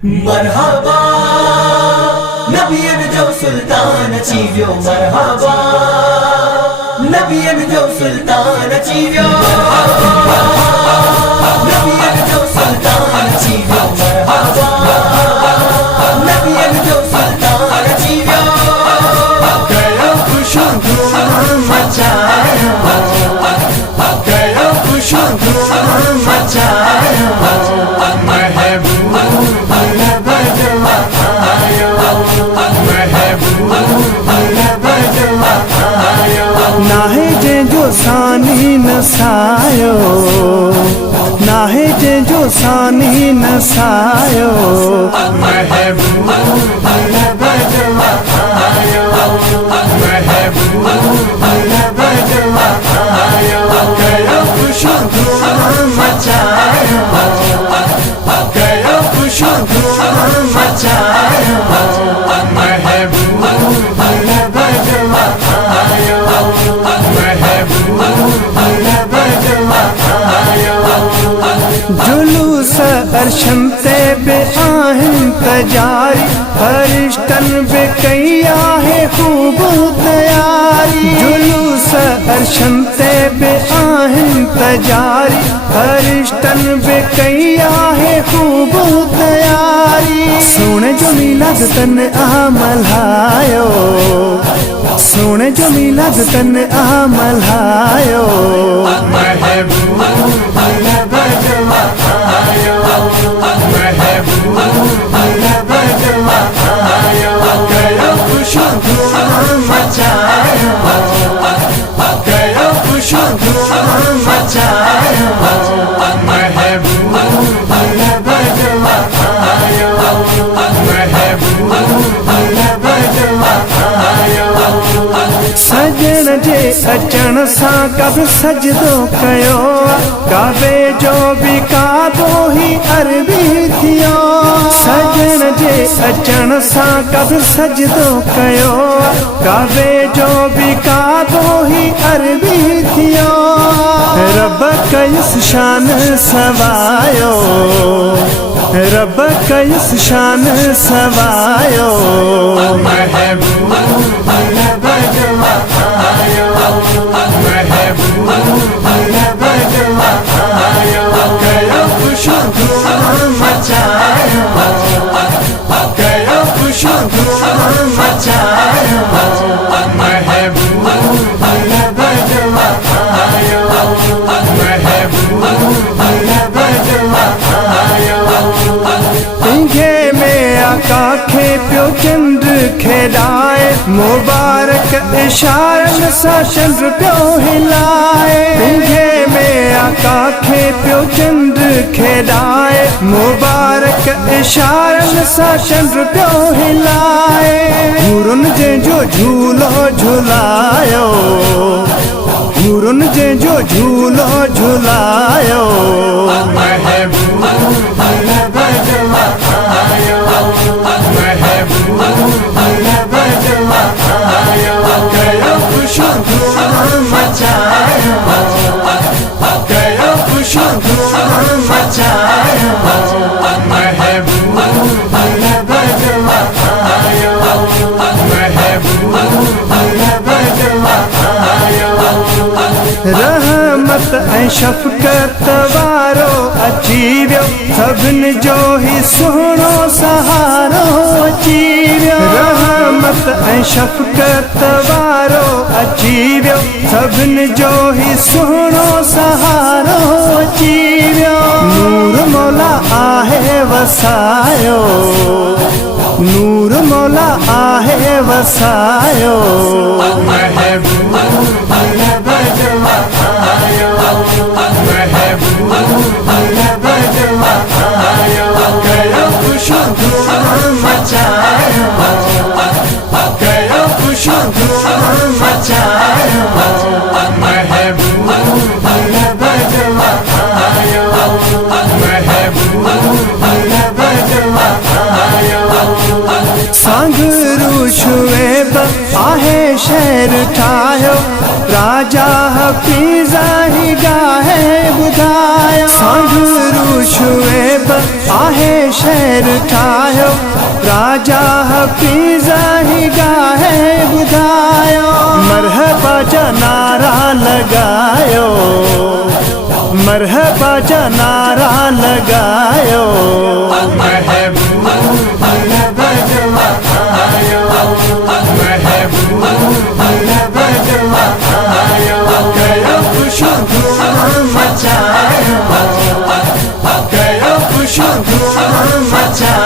मरहबा नबियन जो सुल्तान अचीव्यो, मरहबा नबियन जो सुल्तान अचीव्यो, नबियन जो सुल्तान अचीव्यो, मरहबा नबियन जो सुल्तान अचीव्यो। कयो खुशो धूम मचायो, कयो खुशो धूम मचायो, महबूब बजवा आयो, महबूब बजवा आयो। नाहे जो सानी नसायो, नाहे जो सानी नसायो, महबूब बजवा आयो, महबूब बजवा आयो। कयो खुशो धूम मचायो, कयो खुशो धूम मचायो, महबूब बजवा आयो, महबूब बजवा आयो। जुलूस अरशम ते बे आहिन तजारी, फरिश्तन बे कईया है खूब तैयारी। जुलूस अरशम ते बे आहिन तजारी, फरिश्तन बे कईया है खूब तैयारी। सोने जो मिलाद तन आमल हायो, सोने जो मिलाद तन आमल हायो, महबूब बजवा आयो, महबूब बजवा आयो। कयो खुशो धूम मचायो, कयो खुशो धूम मचायो, महबूब बजवा आयो, महबूब बजवा आयो। सजन जे अचण सा कब सजदो कयो, काबे जो भी काबो ही अरबी थियो। सजन जे अचण सा कब सजदो कयो, काबे जो भी काबो ही अरबी थियो। रब कयस शान सवायो, रब कयस शान सवायो, महबूब बजवा आयो, महबूब बजवा आयो। कयो खुशो धूम मचायो, कयो खुशो धूम मचायो, महबूब बजवा आयो, महबूब बजवा आयो। इंघे में आका खे प्यो चंद्र खेलाए, मुबारक इशारन सा चंद्र प्यो हिलाए। इंघे में आका खे प्यो चंद्र खेलाए, मुबारक इशारन सा चंद्र प्यो हिलाए। हुरुन जे जो झूलो झुलायो, हुरुन जे जो झूलो झुलायो, महबूब बजवा आयो, महबूब बजवा आयो। कयो खुशो धूम मचायो, कयो खुशो धूम मचायो, महबूब बजवा आयो, महबूब बजवा आयो। रहमत ऐं शफ़क़त वारो अची वियो, सभिनि जो ही सुहिणो सहारो अची वियो। रहमत ऐं शफ़क़त वारो अची वियो, सभिनि जो ही सुहिणो सहारो अची वियो। नूर मौला आहे वसायो, नूर मौला आहे वसायो, महबूब बजवा आयो, महबूब बजवा आयो। कयो खुशो धूम मचायो, कयो खुशो धूम मचायो, महबूब बजवा आयो, महबूब बजवा आयो। सांगरू शुएब आहे शहर ठायो, राजा हफीज़ ही गाहे ॿुधायो सांगरू शुएब आहे शहर ठाहियो राजा हफीज़ ही गाहे ॿुधायो मरहबा जा नारा लगायो मरहबा जा नारा लगायो मचायो